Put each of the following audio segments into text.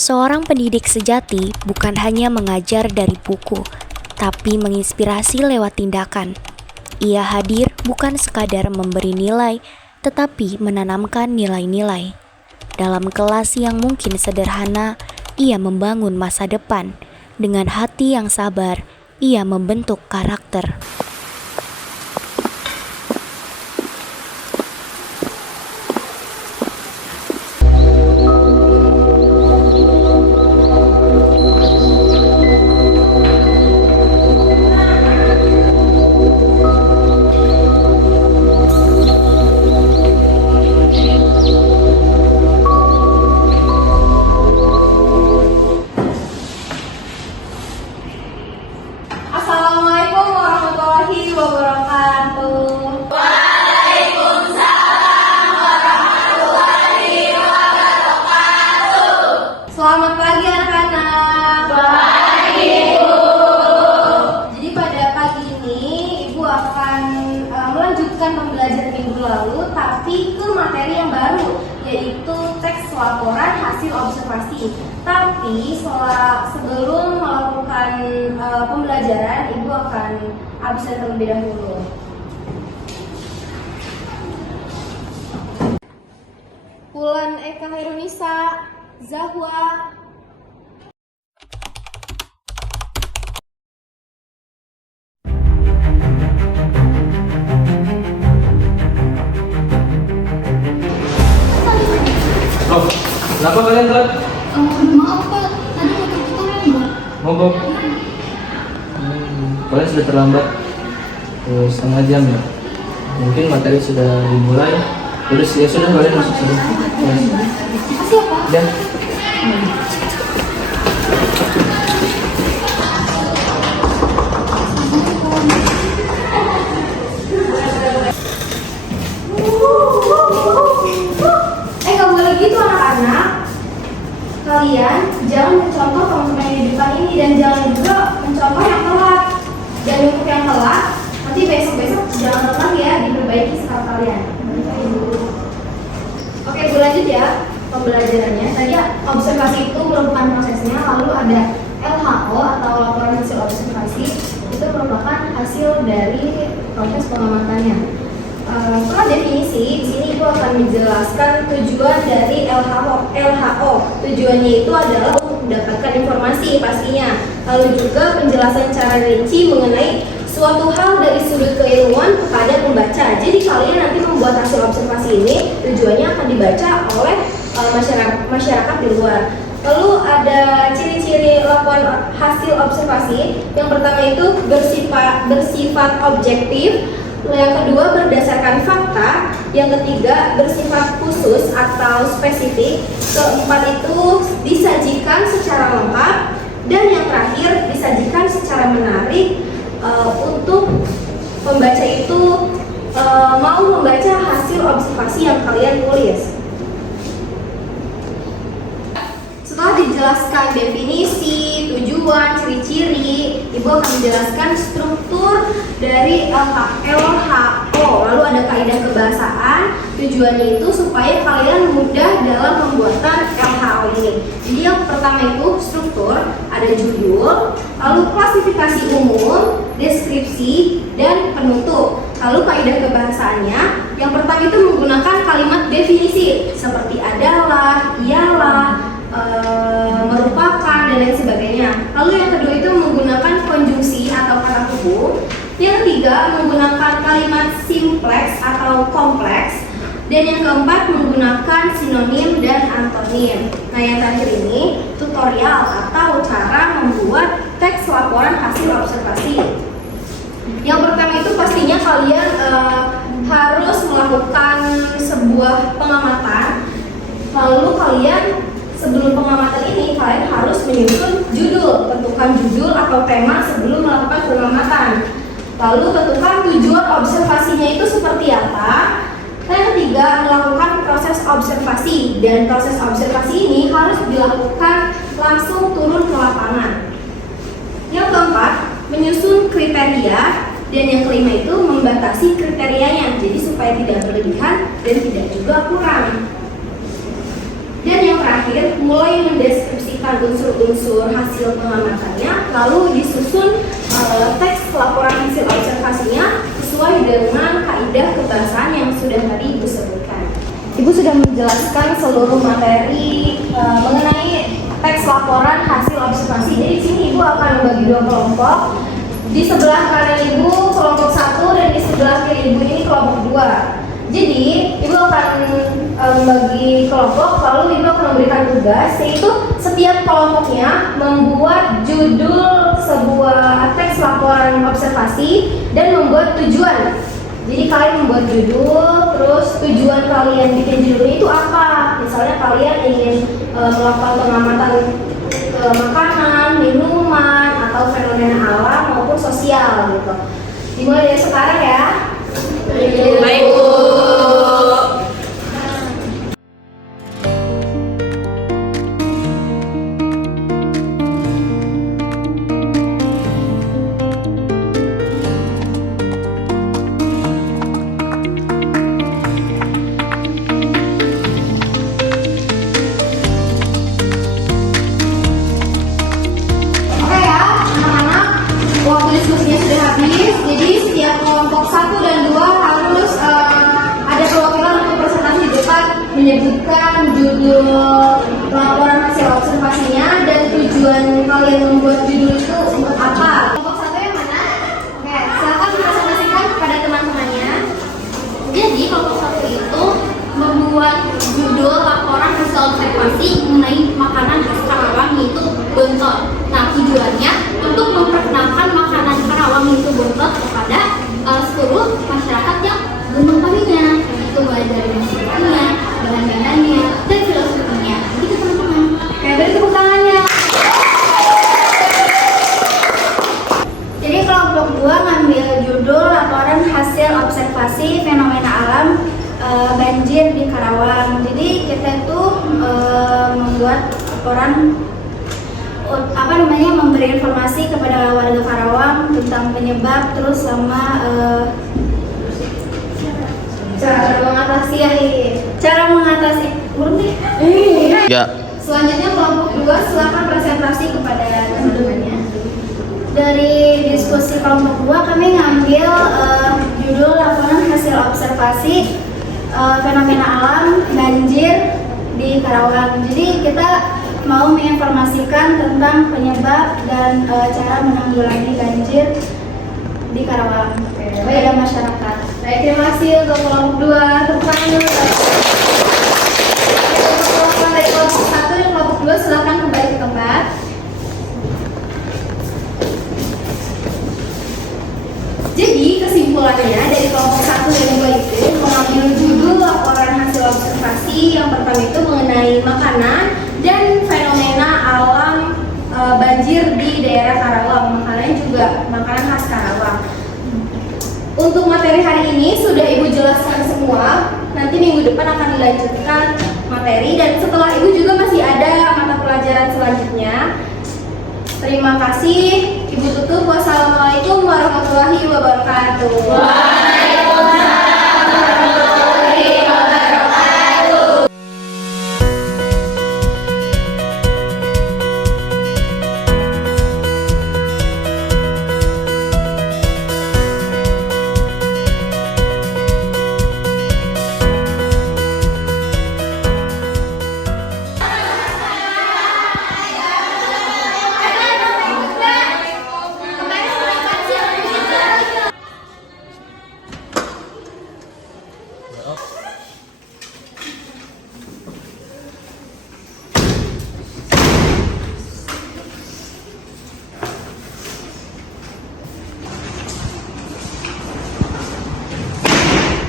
Seorang pendidik sejati bukan hanya mengajar dari buku, tapi menginspirasi lewat tindakan. Ia hadir bukan sekadar memberi nilai, tetapi menanamkan nilai-nilai. Dalam kelas yang mungkin sederhana, ia membangun masa depan. Dengan hati yang sabar, ia membentuk karakter. Assalamualaikum warahmatullahi wabarakatuh. Selamat pagi anak-anak. Pagi, Bu. Jadi pada pagi ini Ibu akan melanjutkan pembelajaran minggu lalu, tapi ke materi yang baru, yaitu teks laporan hasil observasi. Tapi sebelum melakukan pembelajaran, Ibu akan absen terlebih dahulu. Pulan Eka Herunisa, Zahwa. Oh, kenapa kalian telat? Maaf Pak, tadi motor kita lambat. Mogok. Kalian sudah terlambat setengah jam ya. Mungkin materi sudah dimulai. Terus ya sudah kalian masuk saja. Makasih ya Pak. Dan Gak boleh gitu anak-anak. Kalian jangan mencontoh teman-teman yang di depan ini, dan jangan juga mencontoh yang telat. Dan untuk yang telat, nanti besok-besok jangan telat ya, diperbaiki sikap kalian. Oke, Bu, lanjut ya pembelajarannya. Tadi observasi itu merupakan prosesnya, lalu ada LHO atau laporan hasil observasi, itu merupakan hasil dari proses pengamatannya. Setelah definisi, di sini Ibu akan menjelaskan tujuan dari LHO. Tujuannya itu adalah untuk mendapatkan informasi pastinya. Lalu juga penjelasan cara rinci mengenai suatu hal dari sudut keilmuan kepada pembaca. Jadi kalian nanti membuat hasil observasi ini tujuannya akan dibaca oleh masyarakat di luar. Lalu ada ciri-ciri laporan hasil observasi. Yang pertama itu bersifat objektif. Yang kedua berdasarkan fakta. Yang ketiga bersifat khusus atau spesifik. Keempat itu disajikan secara lengkap. Dan yang terakhir disajikan secara menarik untuk pembaca itu mau membaca hasil observasi yang kalian tulis. Setelah dijelaskan definisi, tujuan, ciri-ciri, Ibu akan menjelaskan struktur dari LHO. Lalu ada kaidah kebahasaan. Tujuannya itu supaya kalian mudah dalam pembuatan LHO ini. Jadi yang pertama itu struktur, ada judul, lalu klasifikasi umum, deskripsi, dan penutup. Lalu kaidah kebahasaannya, yang pertama itu menggunakan kalimat definisi seperti adalah, ialah, merupakan, dan lain sebagainya. Lalu yang kedua itu menggunakan konjungsi atau kata hubung. Yang ketiga menggunakan kalimat simpleks atau kompleks. Dan yang keempat menggunakan sinonim dan antonim. Nah, yang terakhir ini tutorial atau cara membuat teks laporan hasil observasi. Yang pertama itu pastinya kalian harus melakukan sebuah pengamatan. Lalu kalian sebelum pengamatan ini kalian harus menyusun judul, tentukan judul atau tema sebelum melakukan pengamatan. Lalu tentukan tujuan observasinya itu seperti apa. Yang ketiga melakukan proses observasi, dan proses observasi ini harus dilakukan langsung turun ke lapangan. Yang keempat menyusun kriteria, dan yang kelima itu membatasi kriterianya, jadi supaya tidak berlebihan dan tidak juga kurang. Dan yang terakhir, mulai mendeskripsikan memberikan unsur-unsur hasil pengamatannya, lalu disusun teks laporan hasil observasinya sesuai dengan kaidah kebahasaan yang sudah tadi Ibu sebutkan. Ibu sudah menjelaskan seluruh materi mengenai teks laporan hasil observasi. Jadi di sini Ibu akan membagi dua kelompok. Di sebelah kanan Ibu kelompok 1 dan di sebelah kiri Ibu ini kelompok 2. Jadi Ibu akan membagi kelompok, lalu Ibu akan memberikan tugas, yaitu setiap kelompoknya membuat judul sebuah teks laporan observasi dan membuat tujuan. Jadi kalian membuat judul, terus tujuan kalian bikin judulnya itu apa? Misalnya kalian ingin melakukan pengamatan makanan, minuman, atau fenomena alam maupun sosial gitu. Dimulai dari sekarang ya. Baik, Bu. Oke ya, anak-anak, waktu diskusinya sudah habis. Jadi setiap kelompok 1 dan 2 harus ada perwakilan untuk presentasi di depan menyebutkan judul laporan hasil observasinya dan tujuan kalian membuat judul itu untuk apa. Kelompok 1 yang mana? Oke, silakan dipresentasikan kepada teman-temannya. Jadi kelompok 1 itu membuat judul laporan hasil observasi mengenai makanan khas Karawang yaitu buntot. Nah, tujuannya untuk memperkenalkan makanan Karawang yaitu buntot kepada seluruh masyarakat yang belum mengetahuinya. Itu mulai dari masakannya, bahan-bahannya, dan filosofinya. Gitu teman-teman. Oke, beri tepuk tangannya. Jadi kelompok 2 ngambil judul laporan hasil observasi fenomena alam banjir di Karawang. Jadi kita itu membuat laporan memberi informasi kepada warga Karawang tentang penyebab terus sama cara mengatasi belum deh. Ya. Selanjutnya kelompok 2 silakan presentasi kepada teman-temannya. Dari diskusi kelompok 2 kami ngambil judul laporan hasil observasi fenomena alam banjir di Karawang. Jadi kita mau menginformasikan tentang penyebab dan cara menanggulangi banjir di Karawang kepada masyarakat. Baik, terima kasih untuk kelompok 2. Tepuk tangan dulu. Untuk dari kelompok 1 dan kelompok 2 silakan kembali ke tempat. Jadi kesimpulannya dari kelompok 1 dan 2 itu mengambil judul laporan hasil observasi yang pertama itu mengenai makanan dan fenomena alam banjir di daerah Karawang. Makanannya juga makanan khas Karawang. Untuk materi hari ini sudah Ibu jelaskan semua. Nanti minggu depan akan dilanjutkan materi dan setelah Ibu juga masih ada mata pelajaran selanjutnya. Terima kasih. Ibu tutup. Wassalamualaikum warahmatullahi wabarakatuh. Waalaikumsalam warahmatullahi wabarakatuh.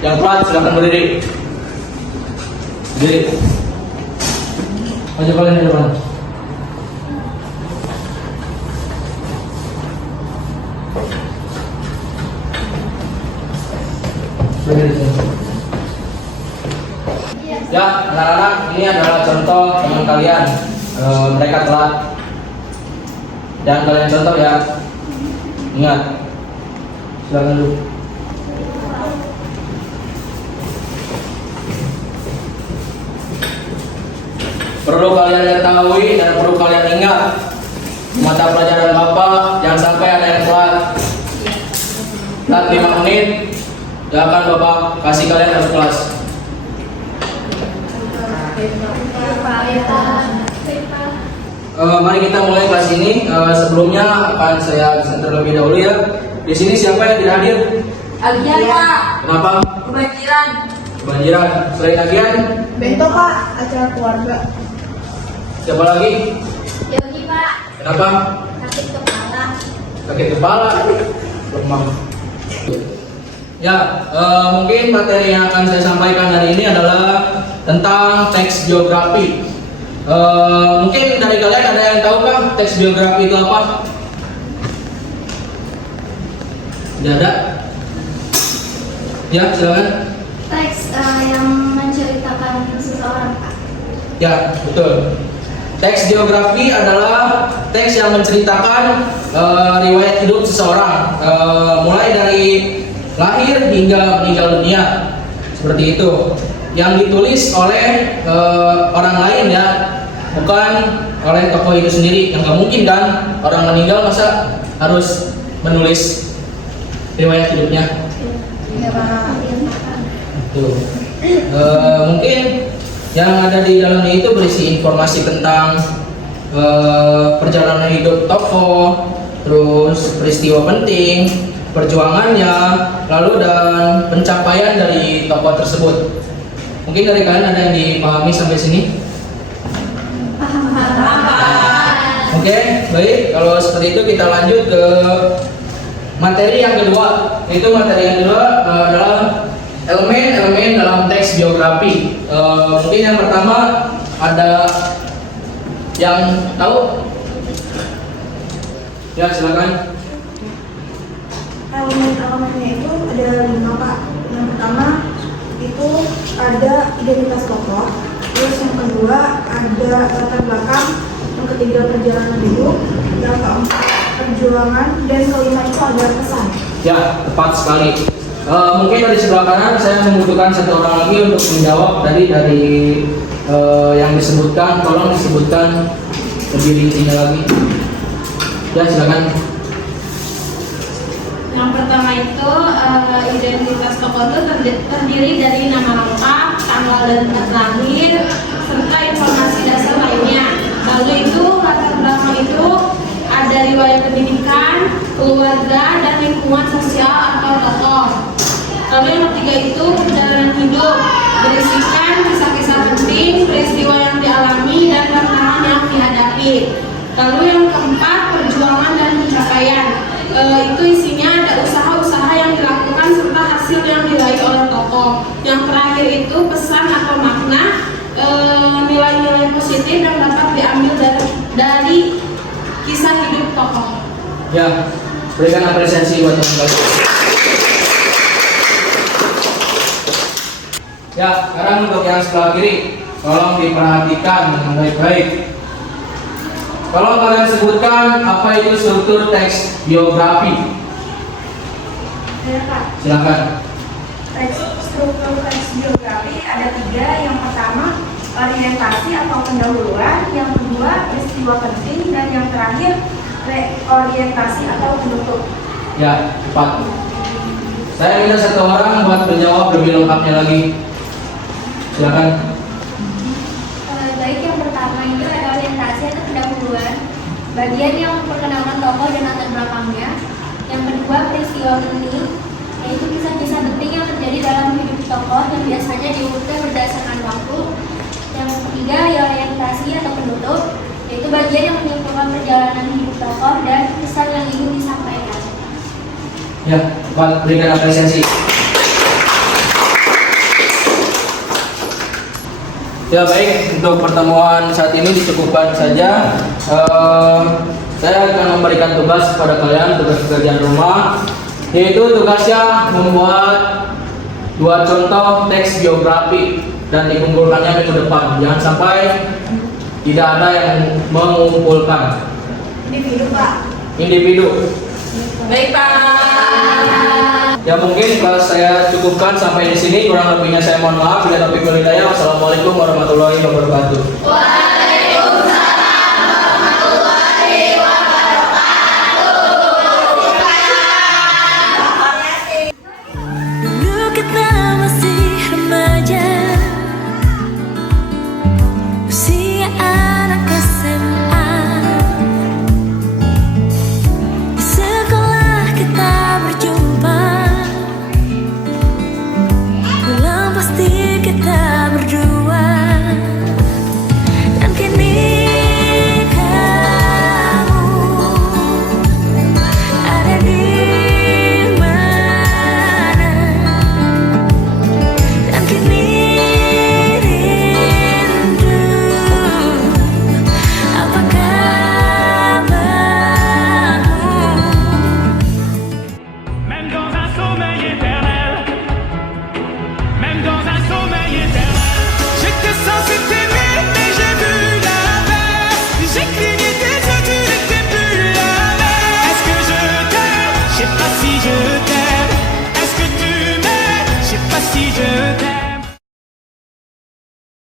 Yang kuat silakan berdiri. Berdiri. Maju kalian ke depan. Berdiri sini. Ya, anak-anak, ini adalah contoh teman kalian. Mereka telat. Jangan kalian contoh ya. Ingat. Silakan dulu. Perlu kalian ketahui dan perlu kalian ingat yang akan Bapak kasih kalian masuk kelas. Mari kita mulai kelas ini. Sebelumnya akan saya presenter terlebih dahulu ya. Di sini siapa yang tidak hadir? Agian Pak, Kenapa? kebanjiran. Kebanjiran. Selain Agian, Bento Pak, acara keluarga. siapa lagi? Yogi Pak, Kenapa? sakit kepala. Sakit kepala, lemah. Ya, mungkin materi yang akan saya sampaikan hari ini adalah tentang teks biografi. Mungkin dari kalian ada yang tahu kan teks biografi itu apa? Tidak ada? Ya, silakan. Teks yang menceritakan seseorang Pak. Ya, betul. Teks biografi adalah teks yang menceritakan riwayat hidup seseorang, mulai dari lahir hingga meninggal dunia, seperti itu. Yang ditulis oleh orang lain ya, bukan oleh tokoh itu sendiri. Yang nggak mungkin kan orang meninggal masa harus menulis riwayat hidupnya. Tuh. Mungkin yang ada di dalamnya itu berisi informasi tentang perjalanan hidup tokoh, terus peristiwa penting, perjuangannya, lalu dan pencapaian dari tokoh tersebut. Mungkin dari kalian ada yang dipahami sampai sini? Oke, baik. Kalau seperti itu kita lanjut ke materi yang kedua. Itu materi yang kedua adalah elemen-elemen dalam teks biografi. Mungkin yang pertama ada yang tahu? Ya, silakan. Elemen-elemennya itu ada 5 Pak. Yang pertama itu ada identitas tokoh, terus yang kedua ada latar belakang, yang ketiga perjalanan hidup, yang keempat perjuangan, dan kelima itu ada pesan. Ya, tepat sekali. Mungkin dari sebelah kanan saya membutuhkan satu orang lagi untuk menjawab dari yang disebutkan. Tolong disebutkan lebih rincinya lagi. Ya, silakan. Yang pertama itu identitas tokoh itu terdiri dari nama lengkap, tanggal dan tempat lahir, serta informasi dasar lainnya. Lalu itu latar belakang itu ada riwayat pendidikan, keluarga, dan lingkungan sosial atau tokoh. Lalu yang ketiga itu perjalanan hidup, berisikan kisah-kisah penting, peristiwa yang dialami, dan tantangan yang dihadapi. Lalu yang keempat perjuangan dan pencapaian. Itu isinya ada usaha-usaha yang dilakukan serta hasil yang diraih oleh tokoh. Yang terakhir itu pesan atau makna, nilai-nilai positif yang dapat diambil dari kisah hidup tokoh. Ya, berikan apresiasi buat teman-teman. Ya, sekarang untuk yang sebelah kiri, tolong diperhatikan dengan baik-baik. Tolong kalian sebutkan apa itu struktur teks biografi. Ya Pak. Silakan. Struktur teks biografi ada 3. Yang pertama orientasi atau pendahuluan, yang kedua peristiwa penting, dan yang terakhir reorientasi atau penutup. Ya, tepat. Saya minta satu orang buat menjawab lebih lengkapnya lagi. Silakan. Baik, yang pertama itu reorientasi atau pendahuluan, bagian yang memperkenalkan tokoh dan latar belakangnya. Yang kedua peristiwa penting, yaitu kisah-kisah penting yang terjadi dalam hidup tokoh yang biasanya diurutkan berdasarkan waktu. Yang ketiga reorientasi atau penutup, yaitu bagian yang menyimpulkan perjalanan hidup tokoh dan pesan yang ingin disampaikan. Ya, tepat. Berikan apresiasi. Ya baik, untuk pertemuan saat ini dicukupkan saja. Saya akan memberikan tugas kepada kalian, tugas pekerjaan rumah, yaitu tugasnya membuat 2 contoh teks biografi dan dikumpulkannya minggu depan. Jangan sampai tidak ada yang mengumpulkan. Individu Pak. Individu. Baik Pak. Ya mungkin kelas saya cukupkan sampai di sini. Kurang lebihnya saya mohon maaf. Bila taufiq wal hidayah. Wassalamualaikum warahmatullahi wabarakatuh. Waalaikumsalam warahmatullahi wabarakatuh. New si je t'aime.